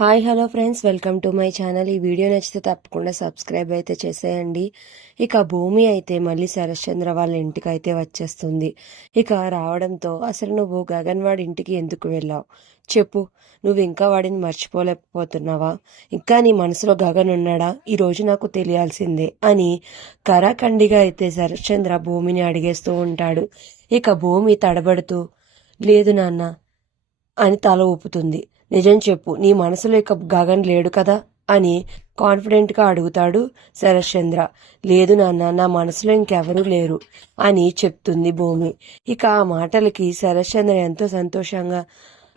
Hi hello friends. Welcome to my channel. ఈ video నచ్చితే తప్పకుండా సబ్స్క్రైబ్ అయితే చేసేయండి. ఇక భూమి అయితే మళ్ళీ శరశ్చంద్ర వాళ్ళ ఇంటికి అయితే వచ్చేస్తుంది. ఇక రావడంతో అసలు నువ్వు గగన్ వాడి ఇంటికి ఎందుకు వెళ్ళావు? చెప్పు. నువ్వు ఇంకా వాడిని మర్చిపోలేకపోతున్నావా? ఇంకా నీ మనసులో గగన్ ఉన్నాడా? ఈ రోజు నాకు తెలియాల్సిందే అని కరాఖండిగా అయితే శరశ్చంద్ర భూమిని అడిగేస్తూ ఉంటాడు. ఇక భూమి తడబడుతూ లేదు నాన్న అని తల ఊపుతుంది. నిజం చెప్పు నీ మనసులో ఇక గగన్ లేడు కదా? అని కాన్ఫిడెంట్గా అడుగుతాడు శరశ్చంద్ర. లేదు నాన్న నా మనసులో ఇంకెవరూ లేరు అని చెప్తుంది భూమి. ఇక ఆ మాటలకి శరశ్చంద్ర ఎంతో సంతోషంగా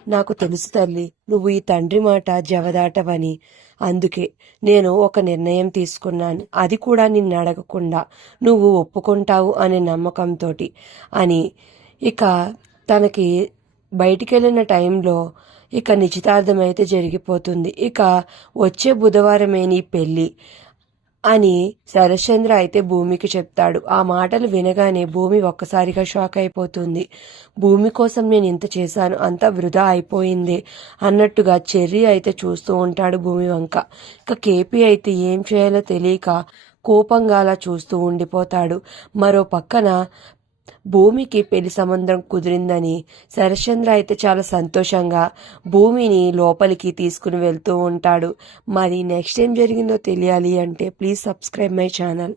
నాకు తెలుసు తల్లి నువ్వు ఈ తండ్రి మాట జవదాటవని. అందుకే నేను ఒక నిర్ణయం తీసుకున్నాను. అది కూడా నిన్ను అడగకుండా నువ్వు ఒప్పుకుంటావు అనే నమ్మకంతో అని. ఇక తనకి బయటికి వెళ్ళిన టైంలో ఇక నిశ్చితార్థం అయితే జరిగిపోతుంది. ఇక వచ్చే బుధవారమే నీ పెళ్ళి అని శరశ్చంద్ర అయితే భూమికి చెప్తాడు. ఆ మాటలు వినగానే భూమి ఒక్కసారిగా షాక్ అయిపోతుంది. భూమి కోసం నేను ఇంత చేశాను అంతా వృధా అయిపోయింది అన్నట్టుగా చెర్రీ అయితే చూస్తూ ఉంటాడు భూమి వంక. ఇక కేపీ అయితే ఏం చేయాలో తెలియక కోపంగా అలా చూస్తూ ఉండిపోతాడు. మరో పక్కన భూమికి పెళ్ళి సంబంధం కుదిరిందని శరశ్చంద్ర అయితే చాలా సంతోషంగా భూమిని లోపలికి తీసుకుని వెళ్తూ ఉంటాడు. మరి నెక్స్ట్ ఏం జరిగిందో తెలియాలి అంటే ప్లీజ్ సబ్స్క్రైబ్ మై ఛానల్